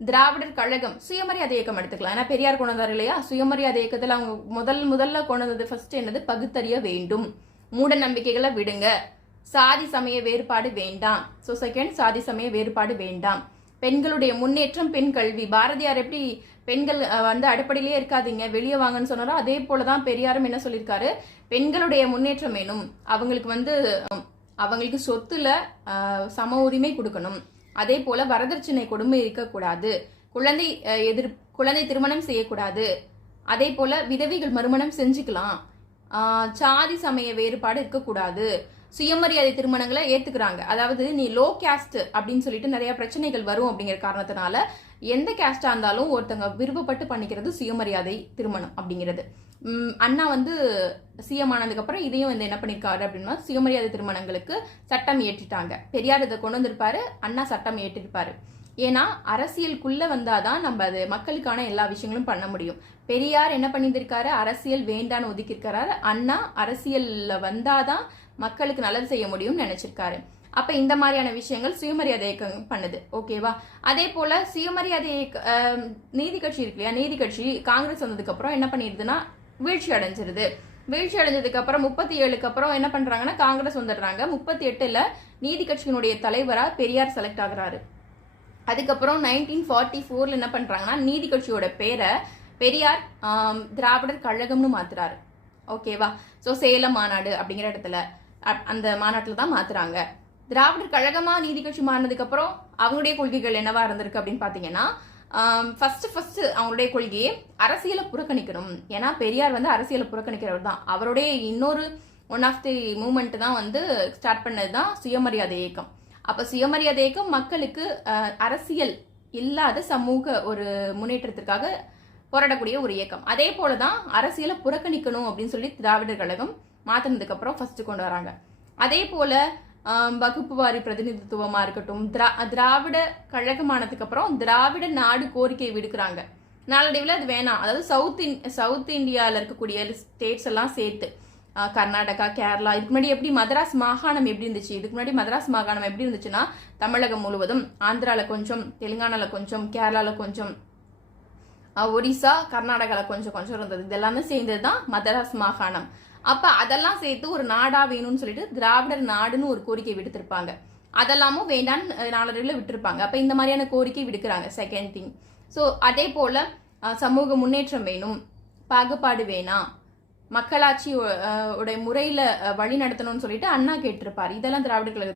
திராவிடர் கழகம் சுயமரியாதை இயக்கம் எடுத்துக்கலாம். ஏன்னா பெரியார் கொண்டு வந்தார் இல்லையா, சுயமரியாதை இயக்கத்தில் அவங்க முதல்ல கொண்டு வந்தது ஃபர்ஸ்ட் என்னது, பகுத்தறிய வேண்டும், மூட நம்பிக்கைகளை விடுங்க, சாதி சமய வேறுபாடு வேண்டாம். ஸோ செகண்ட், சாதி சமய வேறுபாடு வேண்டாம், பெண்களுடைய முன்னேற்றம், பெண் கல்வி. பாரதியார் எப்படி பெண்கள் வந்து அடிப்படையிலேயே இருக்காதீங்க வெளியே வாங்கன்னு சொன்னாரோ, அதே போலதான் பெரியாரும் என்ன சொல்லியிருக்காரு, பெண்களுடைய முன்னேற்றம் வேணும், அவங்களுக்கு வந்து அவங்களுக்கு சொத்துல சம உரிமை கொடுக்கணும், அதே போல வரதட்சணை கொடுமை இருக்கக்கூடாது, குழந்தை திருமணம் செய்யக்கூடாது, அதே போல விதவைகள் மறுமணம் செஞ்சுக்கலாம், சாதி சமய வேறுபாடு இருக்கக்கூடாது, சுயமரியாதை திருமணங்களை ஏத்துக்கிறாங்க. அதாவது நீ லோ கேஸ்ட் அப்படின்னு சொல்லிட்டு நிறைய பிரச்சனைகள் வரும் அப்படிங்கிற காரணத்தினால எந்த கேஸ்டா இருந்தாலும் ஒருத்தங்க விருப்பப்பட்டு பண்ணிக்கிறது சுயமரியாதை திருமணம் அப்படிங்கிறது. அண்ணா வந்து சிஎம் ஆனதுக்கு அப்புறம் இதையும் வந்து என்ன பண்ணிருக்காரு அப்படின்னா, சுயமரியாதை திருமணங்களுக்கு சட்டம் ஏற்றிட்டாங்க. பெரியார் இதை கொண்டு வந்திருப்பாரு, அண்ணா சட்டம் ஏற்றிருப்பாரு. ஏன்னா அரசியலுக்குள்ள வந்தாதான் நம்ம அது மக்களுக்கான எல்லா விஷயங்களும் பண்ண முடியும். பெரியார் என்ன பண்ணியிருக்காரு, அரசியல் வேண்டான்னு ஒதுக்கியிருக்கிறாரு. அண்ணா அரசியல்ல வந்தாதான் மக்களுக்கு நல்லது செய்ய முடியும்னு நினைச்சிருக்காரு. அப்ப இந்த மாதிரியான விஷயங்கள் சுயமரியாதை இயக்கம் பண்ணுது. ஓகேவா? அதே போல சுயமரியாதை நீதி கட்சி இருக்கு இல்லையா, நீதி கட்சி காங்கிரஸ் வந்ததுக்கு அப்புறம் என்ன பண்ணிருதுன்னா வீழ்ச்சி அடைஞ்சிருது. வீழ்ச்சி அடைஞ்சதுக்கு அப்புறம் 37க்கு அப்புறம் என்ன பண்றாங்கன்னா காங்கிரஸ் வந்துடுறாங்க. 38ல நீதி கட்சியினுடைய தலைவரா பெரியார் செலக்ட் ஆகுறாரு. அதுக்கப்புறம் 1944 என்ன பண்றாங்கன்னா நீதி கட்சியோட பேரை பெரியார் திராவிடர் கழகம்னு மாத்துறாரு. ஓகேவா? ஸோ சேலம் மாநாடு அப்படிங்கிற இடத்துல அந்த மாநாட்டில் தான் மாத்துறாங்க. திராவிடர் கழகமா நீதி கட்சி மாறினதுக்கு அப்புறம் அவங்களுடைய கொள்கைகள் என்னவா இருந்திருக்கு அப்படின்னு பாத்தீங்கன்னா, ஃபர்ஸ்ட் அவங்களுடைய கொள்கையே அரசியலை புறக்கணிக்கணும். ஏன்னா பெரியார் வந்து அரசியலை புறக்கணிக்கிறவர் தான். அவருடைய இன்னொரு ஒன் ஆஃப் தி மூமெண்ட் தான் வந்து ஸ்டார்ட் பண்ணது தான் சுயமரியாதை இயக்கம். அப்ப சுயமரியாதை இயக்கம் மக்களுக்கு அரசியல் இல்லாத சமூக ஒரு முன்னேற்றத்திற்காக போராடக்கூடிய ஒரு இயக்கம். அதே போலதான் அரசியலை புறக்கணிக்கணும் அப்படின்னு சொல்லி திராவிடர் கழகம் மாத்தினதுக்கு அப்புறம் ஃபர்ஸ்ட் கொண்டு வராங்க. அதே போல வகுப்பு வாரி பிரதிநிதித்துவமா இருக்கட்டும், திராவிட கழகமானதுக்கு அப்புறம் திராவிட நாடு கோரிக்கை விடுக்கிறாங்க. நாளடைவில் அது வேணாம், அதாவது சவுத் இந்தியாவில் இருக்கக்கூடிய ஸ்டேட்ஸ் எல்லாம் சேர்த்து கர்நாடகா, கேரளா, இதுக்கு முன்னாடி எப்படி மதராஸ் மாகாணம் எப்படி இருந்துச்சு, இதுக்கு முன்னாடி மதராஸ் மாகாணம் எப்படி இருந்துச்சுன்னா தமிழகம் முழுவதும், ஆந்திரால கொஞ்சம், தெலுங்கானால கொஞ்சம், கேரளால கொஞ்சம், ஒடிசா, கர்நாடகால கொஞ்சம் கொஞ்சம் இருந்தது. இதெல்லாமே சேர்ந்ததுதான் மதராஸ் மாகாணம். அப்ப அதெல்லாம் சேர்த்து ஒரு நாடா வேணும்னு சொல்லிட்டு திராவிடர் நாடுன்னு ஒரு கோரிக்கை விடுத்திருப்பாங்க. அதெல்லாமும் வேண்டான்னு நாளடைவில் விட்டுருப்பாங்க. அப்ப இந்த மாதிரியான கோரிக்கை விடுக்கிறாங்க. Second thing. ஸோ அதே போல சமூக முன்னேற்றம் வேணும், பாகுபாடு வேணாம், மக்களாட்சி உடைய முறையில வழி நடத்தணும்னு சொல்லிட்டு அண்ணா கேட்டிருப்பாரு. இதெல்லாம் திராவிடர் கழகம்